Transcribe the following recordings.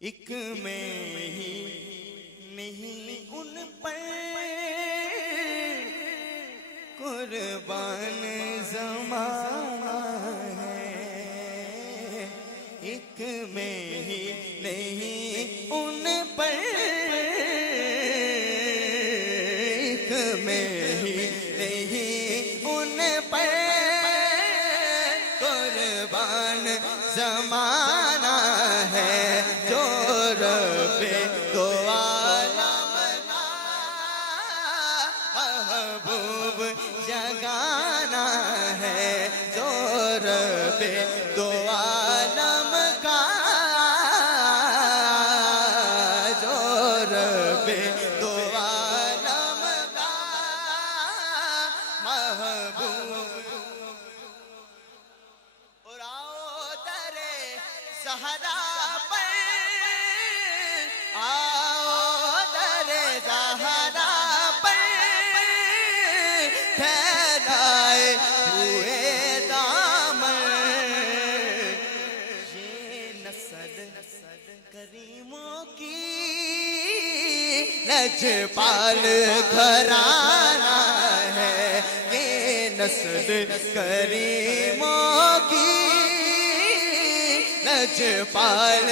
एक में ही नहीं उन पर कुर्बान ज़माना है। एक में ही नहीं उन पर, एक में ही नहीं उन पर कुर्बान ज़माना है। जो रब्बे दो आलम का महबूब जगाना है। जो रब्बे दो आलम का, जो रब्बे दो आलम का महबूब। और आओ दरे ज़हरा पर, आओ दरे ज़हरा पर फैलाए हुए दामन। ये नस्ल करीमों की लजपाल घराना है। ये नस्ल करीमों की लजपाल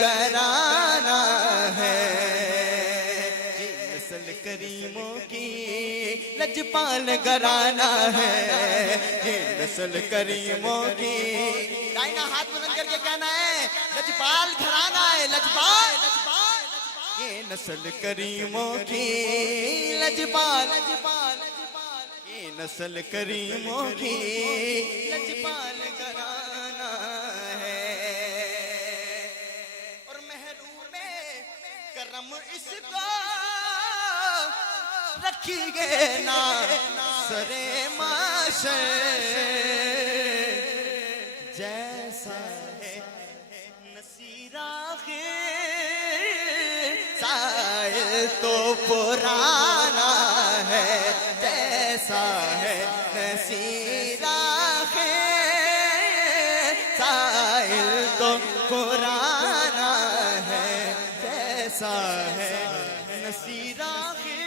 घराना है। ये नस्ल करीमों की लजपाल घराना है। ये नस्ल करीमों की, दाहिना हाथ बुलंद करके कहना है लजपाल घराना है। लजपाल, ये नस्ल करीमों की लजपाल, ये नस्ल करीमों की लजपाल घराना है। और महरूमे करम इसको रखिए ना सरे माशर। जैसा है नसीरा है साहिल तो पुराना है। जैसा है नसीरा है साहिल तो पुराना है। जैसा है नसीरा है